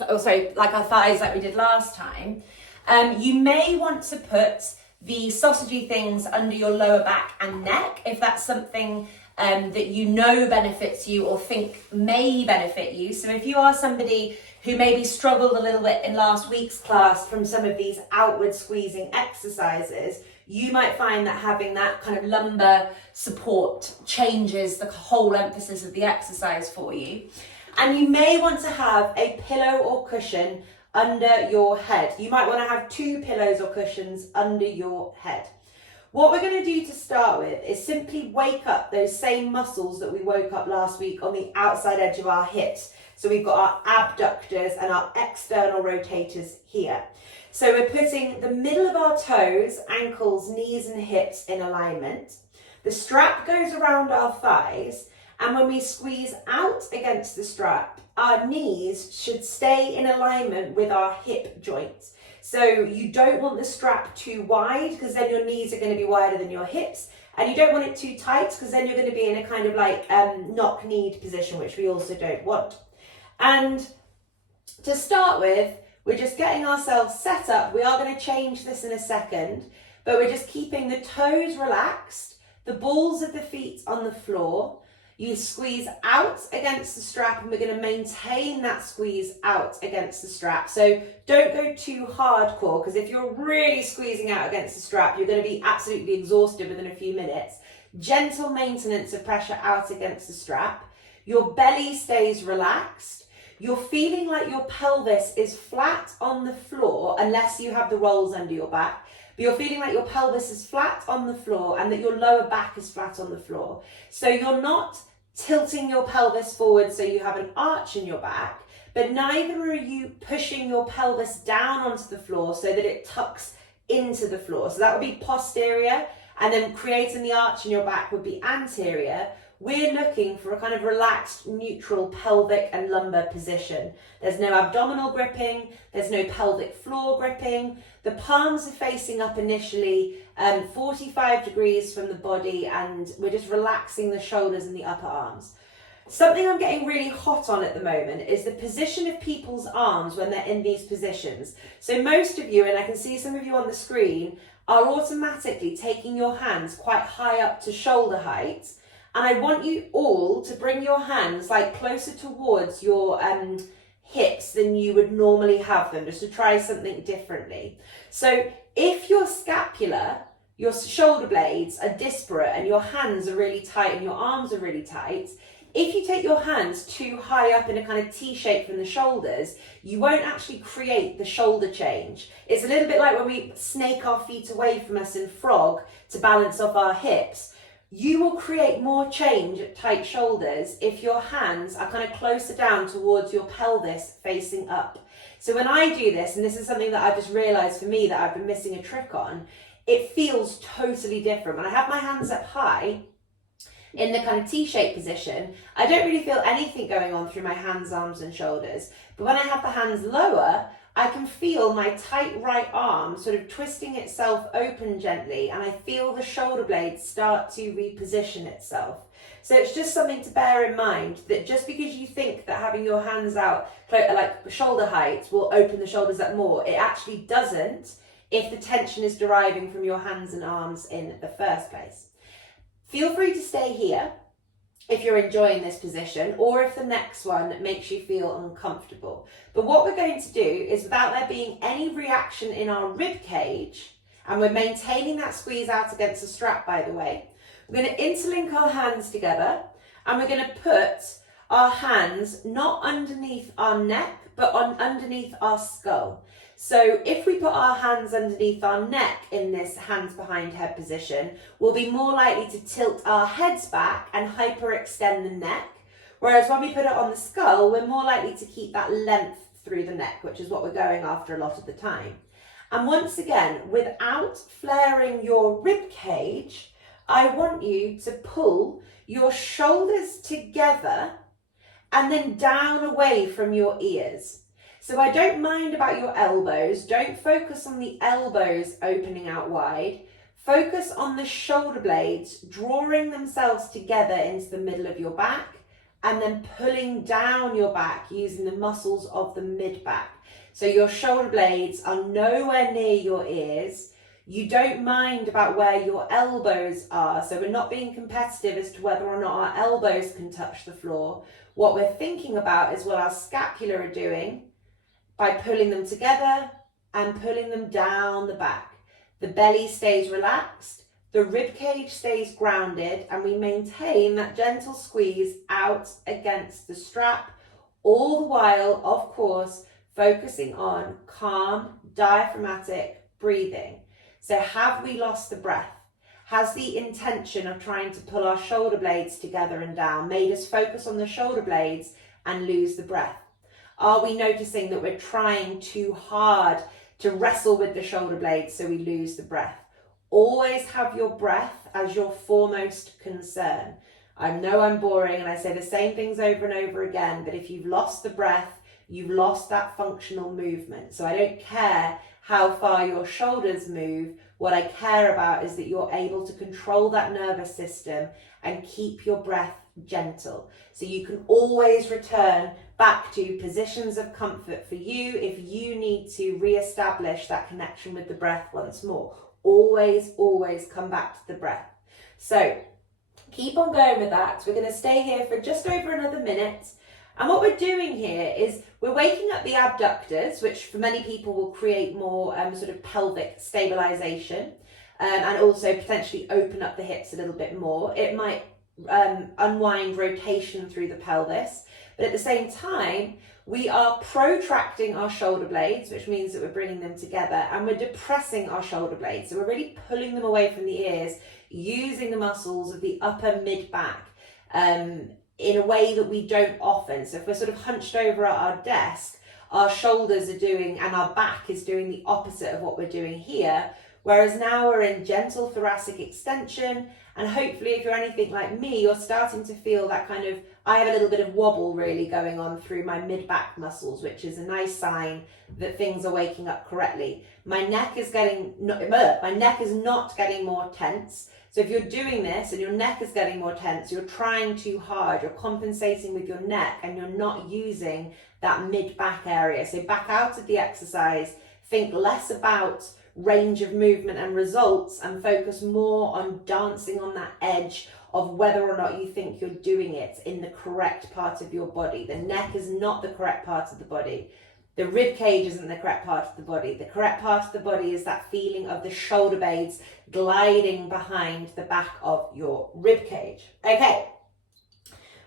like our thighs like we did last time, you may want to put the sausagey things under your lower back and neck if that's something that you know benefits you or think may benefit you. So if you are somebody who maybe struggled a little bit in last week's class from some of these outward squeezing exercises, you might find that having that kind of lumbar support changes the whole emphasis of the exercise for you. And you may want to have a pillow or cushion under your head. You might want to have 2 pillows or cushions under your head. What we're going to do to start with is simply wake up those same muscles that we woke up last week on the outside edge of our hips. So we've got our abductors and our external rotators here. So we're putting the middle of our toes, ankles, knees and hips in alignment. The strap goes around our thighs, and when we squeeze out against the strap, our knees should stay in alignment with our hip joints. So you don't want the strap too wide because then your knees are going to be wider than your hips, and you don't want it too tight because then you're going to be in a kind of like knock-kneed position, which we also don't want. And to start with, we're just getting ourselves set up. We are going to change this in a second, but we're just keeping the toes relaxed, the balls of the feet on the floor. You squeeze out against the strap, and we're going to maintain that squeeze out against the strap. So don't go too hardcore, because if you're really squeezing out against the strap, you're going to be absolutely exhausted within a few minutes. Gentle maintenance of pressure out against the strap. Your belly stays relaxed. You're feeling like your pelvis is flat on the floor, unless you have the rolls under your back. But you're feeling like your pelvis is flat on the floor and that your lower back is flat on the floor. So you're not tilting your pelvis forward so you have an arch in your back, but neither are you pushing your pelvis down onto the floor so that it tucks into the floor. So that would be posterior, and then creating the arch in your back would be anterior. We're looking for a kind of relaxed, neutral pelvic and lumbar position. There's no abdominal gripping, there's no pelvic floor gripping. The palms are facing up initially, 45 degrees from the body, and we're just relaxing the shoulders and the upper arms. Something I'm getting really hot on at the moment is the position of people's arms when they're in these positions. So most of you, and I can see some of you on the screen, are automatically taking your hands quite high up to shoulder height. And I want you all to bring your hands like closer towards your hips than you would normally have them, just to try something differently. So if your scapula, your shoulder blades are disparate and your hands are really tight and your arms are really tight, if you take your hands too high up in a kind of T shape from the shoulders, you won't actually create the shoulder change. It's a little bit like when we snake our feet away from us in frog to balance off our hips. You will create more change at tight shoulders if your hands are kind of closer down towards your pelvis facing up. So when I do this, and this is something that I've just realized for me that I've been missing a trick on, it feels totally different. When I have my hands up high in the kind of T-shaped position, I don't really feel anything going on through my hands, arms and shoulders. But when I have the hands lower, I can feel my tight right arm sort of twisting itself open gently, and I feel the shoulder blade start to reposition itself. So it's just something to bear in mind, that just because you think that having your hands out like shoulder height will open the shoulders up more, it actually doesn't if the tension is deriving from your hands and arms in the first place. Feel free to stay here if you're enjoying this position, or if the next one makes you feel uncomfortable. But what we're going to do is, without there being any reaction in our rib cage, and we're maintaining that squeeze out against the strap, by the way, we're going to interlink our hands together, and we're going to put our hands not underneath our neck, but underneath our skull. So if we put our hands underneath our neck in this hands behind head position, we'll be more likely to tilt our heads back and hyperextend the neck. Whereas when we put it on the skull, we're more likely to keep that length through the neck, which is what we're going after a lot of the time. And once again, without flaring your rib cage, I want you to pull your shoulders together and then down away from your ears. So I don't mind about your elbows. Don't focus on the elbows opening out wide. Focus on the shoulder blades drawing themselves together into the middle of your back and then pulling down your back using the muscles of the mid-back. So your shoulder blades are nowhere near your ears. You don't mind about where your elbows are. So we're not being competitive as to whether or not our elbows can touch the floor. What we're thinking about is what our scapula are doing by pulling them together and pulling them down the back. The belly stays relaxed, the rib cage stays grounded, and we maintain that gentle squeeze out against the strap, all the while, of course, focusing on calm, diaphragmatic breathing. So have we lost the breath? Has the intention of trying to pull our shoulder blades together and down made us focus on the shoulder blades and lose the breath? Are we noticing that we're trying too hard to wrestle with the shoulder blades so we lose the breath? Always have your breath as your foremost concern. I know I'm boring and I say the same things over and over again, but if you've lost the breath, you've lost that functional movement. So I don't care how far your shoulders move. What I care about is that you're able to control that nervous system and keep your breath gentle. So you can always return back to positions of comfort for you if you need to re-establish that connection with the breath once more. Always, always come back to the breath. So keep on going with that. We're going to stay here for just over another minute. And what we're doing here is we're waking up the abductors, which for many people will create more sort of pelvic stabilization and also potentially open up the hips a little bit more. It might unwind rotation through the pelvis, but at the same time, we are protracting our shoulder blades, which means that we're bringing them together, and we're depressing our shoulder blades. So we're really pulling them away from the ears, using the muscles of the upper mid-back in a way that we don't often. So if we're sort of hunched over at our desk, our shoulders are doing, and our back is doing the opposite of what we're doing here. Whereas now we're in gentle thoracic extension, and hopefully if you're anything like me, you're starting to feel that kind of, I have a little bit of wobble really going on through my mid-back muscles, which is a nice sign that things are waking up correctly. My neck is not getting more tense. So if you're doing this and your neck is getting more tense, you're trying too hard, you're compensating with your neck and you're not using that mid-back area. So back out of the exercise, think less about range of movement and results and focus more on dancing on that edge of whether or not you think you're doing it in the correct part of your body. The neck is not the correct part of the body. The rib cage isn't the correct part of the body. The correct part of the body is that feeling of the shoulder blades gliding behind the back of your rib cage. Okay,